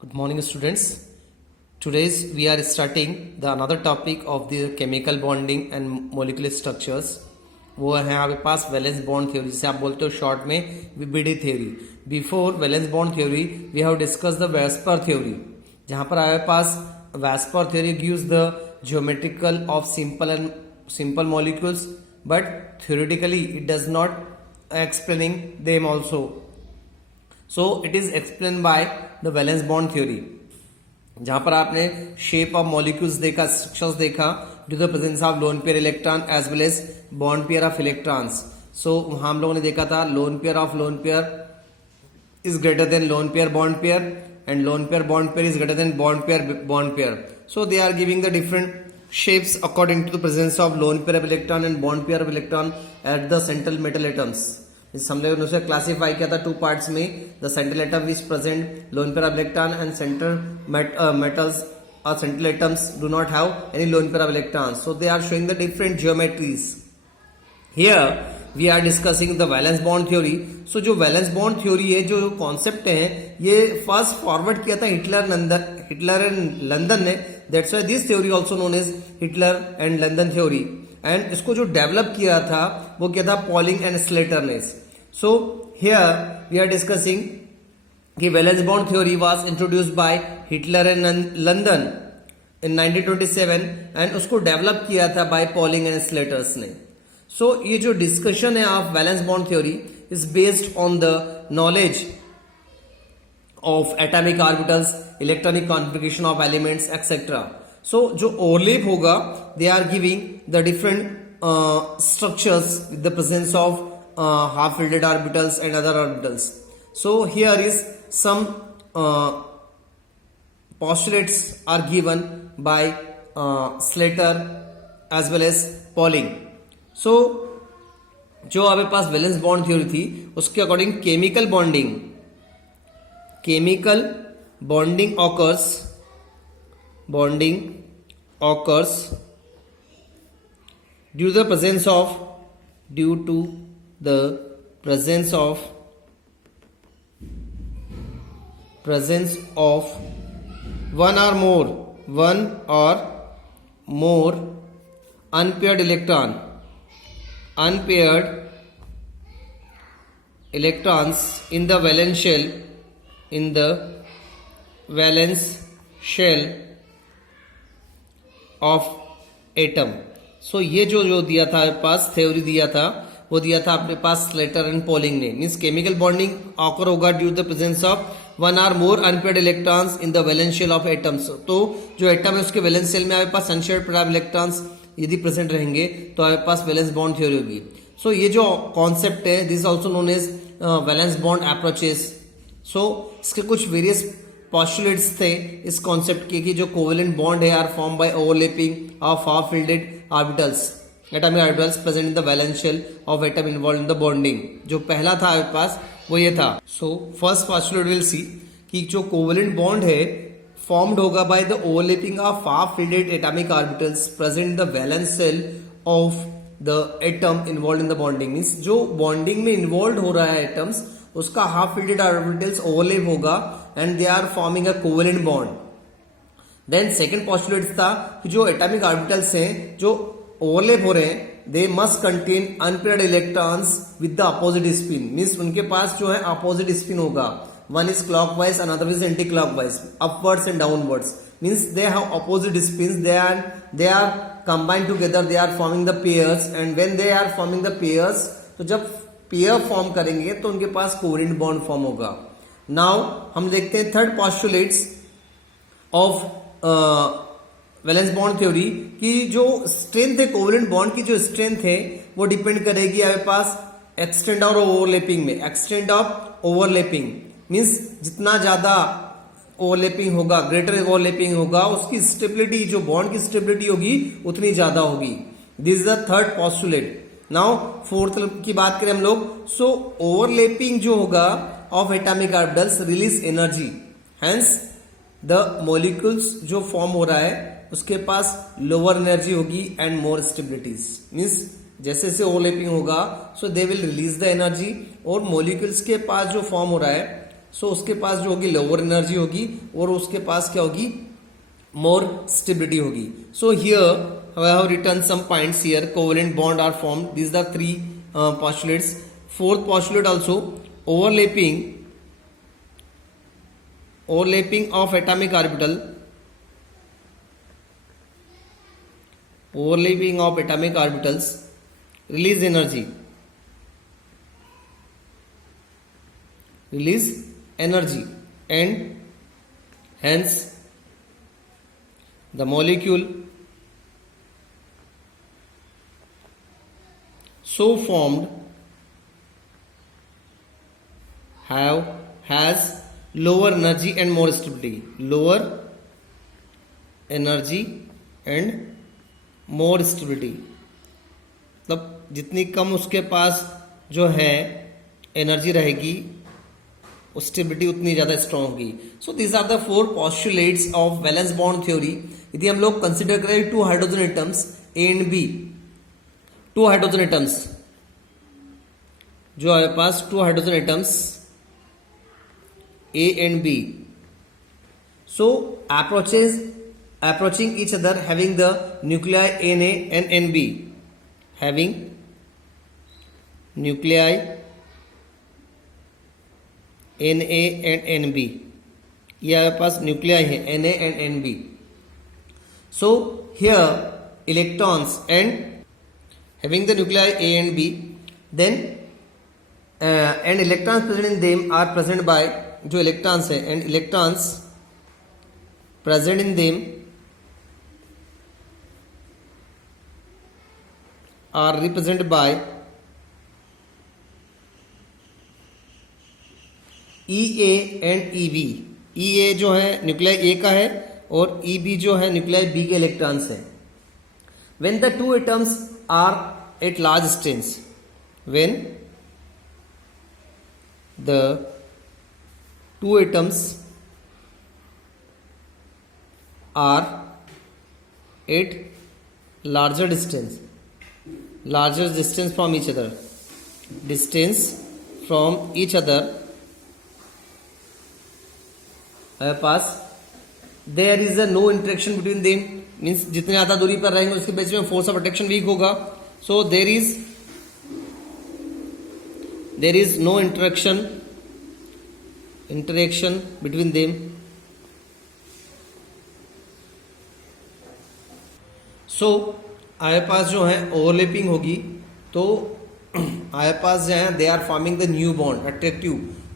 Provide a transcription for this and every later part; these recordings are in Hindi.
Good morning, students. Today's we are starting the another topic of the chemical bonding and molecular structures. वो है आपके पास वैलेंस बॉन्ड थ्योरी, जिसे आप बोलते हो शॉर्ट में VBT theory. Before valence bond theory we have discuss the VSEPR theory, जहां पर आपके पास VSEPR theory gives the geometrical of simple molecules, but theoretically it does not explaining them also. So it is explained by the valence bond theory, जहां पर आपने शेप ऑफ मॉलिक्यूल्स देखा, स्ट्रक्चर्स देखा due the presence of lone pair electron as well as bond pair of electrons. So हम लोगों ने देखा था lone pair of lone pair is greater than lone pair bond pair and lone pair bond pair is greater than bond pair. So they are giving the different shapes according to the presence of lone pair of electron and bond pair of electron at the central metal atoms. हमने उसे क्लासीफाई किया था टू पार्ट्स में, the central atom which present lone pair of electron and central metals और central atoms do not have any lone pair of electron. So they are showing the different geometries. Here we are discussing the valence bond theory. So जो वैलेंस बॉन्ड थ्योरी है, जो कॉन्सेप्ट है, ये फर्स्ट फॉरवर्ड किया था हिटलर एंड लंदन ने. That's why this theory also known as Heitler and London theory. And इसको जो डेवलप किया था वो किया था पॉलिंग एंड स्लेटर ने. So here we are discussing कि valence bond theory was introduced by Heitler and London in 1927 and उसको डेवलप किया था बाय पॉलिंग एंड स्लेटर्स ने. सो ये जो डिस्कशन है of valence bond theory is based on the knowledge of atomic orbitals, electronic configuration of elements, etc. So जो ओवरलैप होगा, they are giving the different structures with the presence of half-filled orbitals and other orbitals. So here is some postulates are given by Slater as well as Pauling. So जो आपके पास वैलेंस बॉन्ड थ्योरी थी उसके according chemical bonding occurs due to the presence of one or more unpaired electrons in the valence shell of atom. सो ये जो दिया था आपके पास थ्योरी दिया था, वो दिया था अपने पास स्लेटर एंड पॉलिंग ने. मीन्स केमिकल बॉन्डिंग ऑकर होगा due the presence of one or more unpaired electrons in the valence shell of atoms. तो जो एटम है उसके वैलेंस शेल में आपके पास अनशेयर्ड पेयर ऑफ इलेक्ट्रॉन्स यदि प्रेजेंट रहेंगे तो आपके पास वैलेंस बॉन्ड थ्योरी होगी. सो ये जो कॉन्सेप्ट है this also known as valence bond approaches. So इसके कुछ वेरियस पॉस्टुलेट्स थे इस कॉन्सेप्ट के कि जो कोवेलेंट बॉन्ड है are form by overlapping of half filled orbitals, atomic orbitals present in the valence shell of atom involved in the bonding. जो पहला था आपके पास वो ये था. So first postulate will see कि जो कोवेलेंट बॉन्ड है फॉर्म्ड होगा by the overlapping of half filled atomic orbitals present in the valence shell of the atom involved in the bonding. Means जो बॉन्डिंग में इन्वॉल्व हो रहा है एटम्स उसका हाफ फिल्डेड ऑर्बिटल्स ओवरलैप होगा and they are forming a covalent bond. Then second postulate था कि जो एटॉमिक ऑर्बिटल्स हैं जो ओवरलैप हो रहे हैं they must contain unpaired electrons with the opposite spin. Means उनके पास जो है अपोजिट स्पिन होगा. One is clockwise, another is anti clockwise, upwards and downwards. Means they have opposite spins, they are combined together, they are forming the pairs. And when they are forming the pairs, तो जब पेयर फॉर्म करेंगे तो उनके पास कोवेलेंट बॉन्ड फॉर्म होगा. नाउ हम देखते हैं third postulates of valence bond theory कि जो स्ट्रेंथ है कोवेलेंट बॉन्ड की, जो स्ट्रेंथ है वो डिपेंड करेगी आपके पास एक्सटेंड और ओवरलैपिंग में. एक्सटेंड ऑफ ओवरलैपिंग मींस जितना ज्यादा ओवरलैपिंग होगा, ग्रेटर ओवरलैपिंग होगा, उसकी स्टेबिलिटी, जो बॉन्ड की स्टेबिलिटी होगी उतनी ज्यादा होगी. This is the third postulate. Now fourth की बात करें हम लोग. सो ओवरलैपिंग जो होगा of atomic orbitals release energy, hence the molecules जो फॉर्म हो रहा है उसके पास लोअर एनर्जी होगी एंड मोर स्टेबिलिटीज. मींस जैसे जैसे ओवरलैपिंग होगा so they will release the energy, और मॉलिक्यूल्स के पास जो फॉर्म हो रहा है सो उसके पास जो होगी लोअर एनर्जी होगी और उसके पास क्या होगी, more stability होगी. So here I have written some points here. Covalent bond are formed. These are three postulates. Fourth postulate also, overlapping of atomic orbital. Overlapping of atomic orbitals release energy. And hence the molecule so formed has lower energy and more stability. Lower energy and more stability. मतलब जितनी कम उसके पास जो है एनर्जी रहेगी, स्टेबिलिटी उतनी ज्यादा स्ट्रांग होगी. So these are the 4 postulates of valence bond theory. यदि हम लोग कंसिडर करें 2 hydrogen atoms A and B, 2 hydrogen atoms जो हमारे पास 2 hydrogen atoms A and B, so approaching each other having the nuclei Na and Nb, having nuclei Na and Nb. ये हमारे पास न्यूक्लियाई है Na and Nb. So here electrons and having the nuclei A and B, then and electrons present in them are present by, जो electrons है and electrons present in them are represented by EA and EB. EA जो है न्यूक्लियाई ए का है और EB जो है न्यूक्लियाई बी के इलेक्ट्रॉन्स है. When the two atoms are at large distance, when the two atoms are at larger distance from each other, पास there is a no interaction between them, means जितने ज्यादा दूरी पर रहेंगे उसके बीच में फोर्स ऑफ अट्रैक्शन वीक होगा. So there is no interaction between them. So हमारे पास जो है ओवरलैपिंग होगी, तो हमारे पास जो है they are forming the new bond, attractive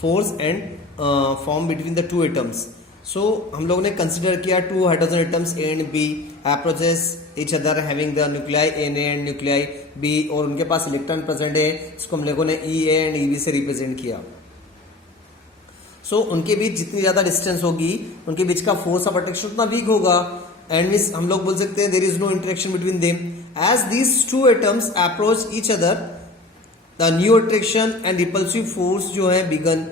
force and form between the two atoms. So हम लोगों ने कंसिडर किया 2 hydrogen atoms A and B approaches each other having the nuclei N and nuclei B, और उनके पास इलेक्ट्रॉन प्रेजेंट है, इसको हम लोगों ने ई ए एंड ई बी से रिप्रेजेंट किया. सो उनके बीच जितनी ज्यादा डिस्टेंस होगी उनके बीच का फोर्स ऑफ अट्रैक्शन उतना वीक होगा, एंड मीन्स हम लोग बोल सकते हैं there is no interaction between them. As these two atoms approach each other, the new attraction and repulsive force जो है बिगन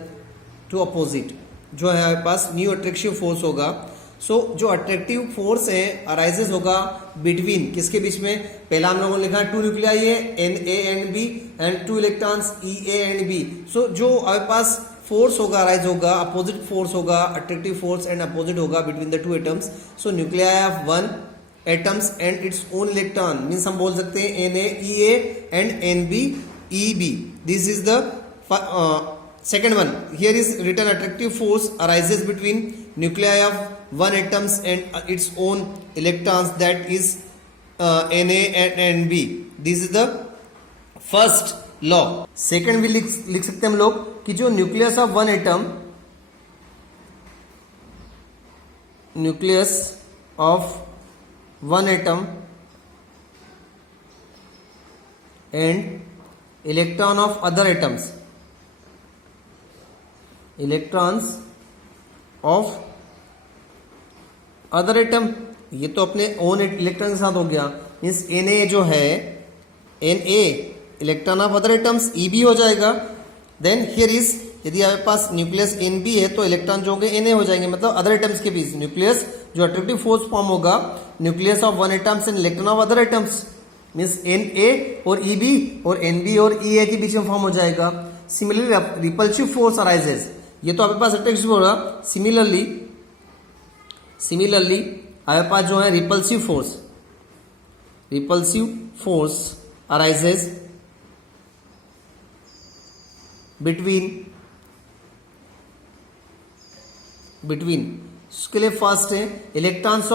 टू अपोजिट, जो है हमारे पास न्यू अट्रैक्टिव फोर्स होगा. सो जो अट्रैक्टिव फोर्स है अराइजेस होगा बिटवीन किसके बीच में, पहला हम लोगों ने लिखा 2 न्यूक्लियाई है N A and B and 2 electrons E A and B. So जो हमारे पास फोर्स होगा अराइज होगा, अपोजिट फोर्स होगा, अट्रैक्टिव फोर्स एंड अपोजिट होगा between the two atoms. So nuclei of 1 atoms and its own electron, means हम बोल सकते हैं N A E A and N B E B. This is the second one. Here is written attractive force arises between nuclei of 1 atoms and its own electrons, that is Na and Nb. This is the first law. Second भी लिख सकते हैं हम लोग कि जो nucleus of 1 atom, nucleus of 1 atom and electron of other atoms, electrons of other atom, ये तो अपने ओन इलेक्ट्रॉन के साथ हो गया. मीन्स एन ए जो है N A electron of other atoms E B हो जाएगा. देन हियर इज, यदि आपके पास न्यूक्लियस एन बी है तो इलेक्ट्रॉन जो होंगे एन ए हो जाएंगे, मतलब अदर एटम्स के बीच न्यूक्लियस जो अट्रैक्टिव फोर्स फॉर्म होगा, nucleus of 1 atoms and electron of other atoms, means N A और ई बी और एन बी और ई ए के बीच में फॉर्म हो जाएगा. सिमिलरली रिपल्सिव फोर्स अराइजेस, ये तो आपके पास अट्रैक्टिव हो रहा। सिमिलरली आपके पास जो है रिपल्सिव फोर्स अराइजेस बिटवीन उसके लिए फर्स्ट है electrons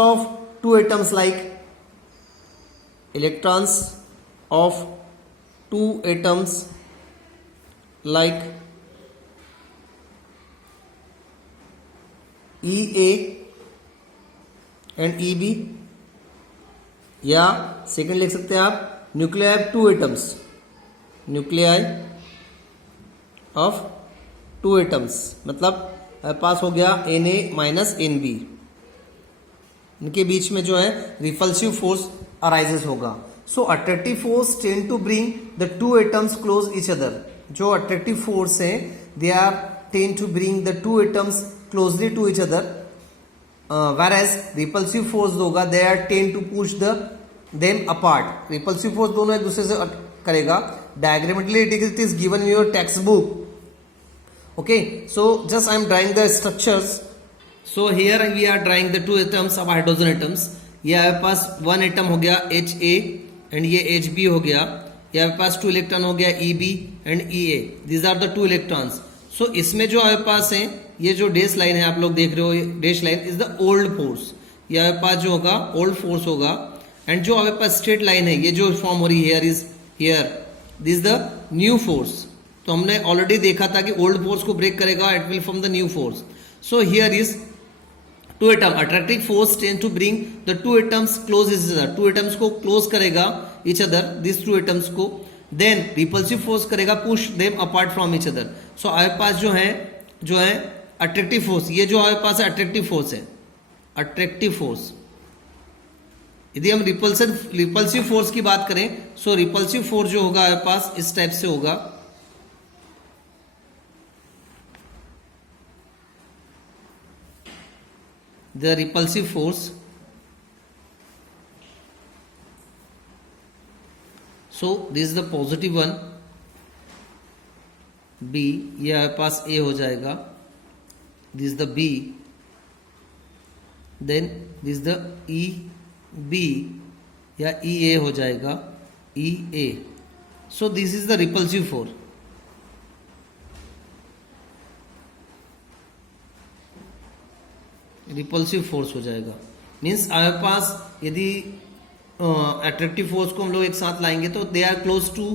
of two atoms like EA and EB, या सेकंड लिख सकते हैं आप न्यूक्लियाई ऑफ टू एटम्स, मतलब पास हो गया Na माइनस NB, इनके बीच में जो है रिपल्सिव फोर्स अराइजेस होगा। So attractive force tend to bring the two atoms close each other. जो अट्रैक्टिव फोर्स है they are tend to bring the two atoms closely to each other, whereas repulsive force होगा they are tend to push them apart. Repulsive force दोनों एक दूसरे से करेगा। Diagrammatically it is given in your textbook. Okay, so just I am drawing the structures. So here we are drawing the two atoms of hydrogen atoms. ये आपके पास वन एटम हो गया HA एंड ये HB हो गया। ये आपके पास टू इलेक्ट्रॉन हो गया EB and EA। These are the two electrons. So इसमें जो आपके पास है ये जो डैश लाइन है आप लोग देख रहे हो, dash line is the old force. ये आपके पास जो होगा ओल्ड फोर्स होगा। एंड जो आपके पास स्ट्रेट लाइन है ये जो फॉर्म हो रही है here this the new force. तो हमने ऑलरेडी देखा था कि ओल्ड फोर्स को ब्रेक करेगा, it will form the new force. So here is two atom attractive force tend to bring the two atoms close each other. Two atoms को क्लोज करेगा each other, this two atoms को। देन रिपल्सिव फोर्स करेगा push them apart from each other. So आपके पास जो है अट्रैक्टिव फोर्स, ये जो आपके पास अट्रैक्टिव फोर्स है, अट्रैक्टिव फोर्स। यदि हम रिपल्सिव फोर्स की बात करें, सो रिपल्सिव फोर्स जो होगा आपके पास इस टाइप से होगा। The repulsive force, so this is the positive one, B, ये आपके पास A हो जाएगा, this is the B, then this is the EB या EA हो जाएगा, EA, so this is the repulsive force। Repulsive force हो जाएगा। मीन्स आपके पास यदि अट्रैक्टिव फोर्स को हम लोग एक साथ लाएंगे तो they are close to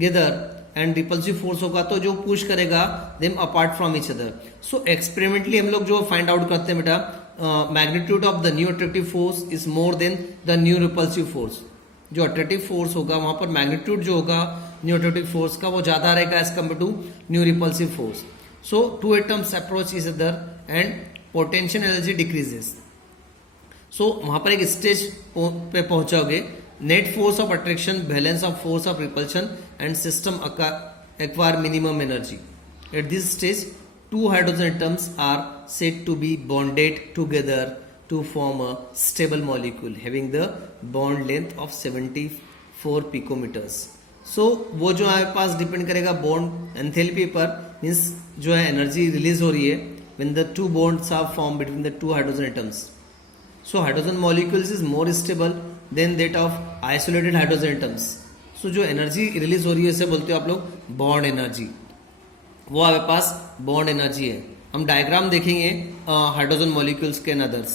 gather and repulsive force होगा तो जो पुश करेगा them apart from each other. So experimentally हम लोग जो फाइंड आउट करते हैं बेटा, magnitude of the new attractive force is more than the new repulsive force. जो अट्रैक्टिव फोर्स होगा वहां पर मैग्नीट्यूड जो होगा न्यू अट्रैक्टिव फोर्स का वो ज्यादा रहेगा as compare to new repulsive force. So two atoms approach each other and potential energy decreases. So वहां पर एक स्टेज पे पहुंचोगे, net force of attraction, balance of force of repulsion and system acquire minimum energy. At this stage two hydrogen atoms are said to be bonded together to form a stable molecule having the bond length of 74 picometers. So वो जो हमारे पास डिपेंड करेगा बॉन्ड एंथैल्पी पर, मीन्स जो है एनर्जी रिलीज हो रही है when the two bonds are formed between the two hydrogen atoms. So hydrogen molecules is more stable than that of isolated hydrogen atoms. So जो एनर्जी रिलीज हो रही है इसे बोलते हो आप लोग बॉन्ड एनर्जी, वो आपके पास बॉन्ड एनर्जी है। हम डायग्राम देखेंगे हाइड्रोजन मॉलिक्यूल्स के एंड अदर्स।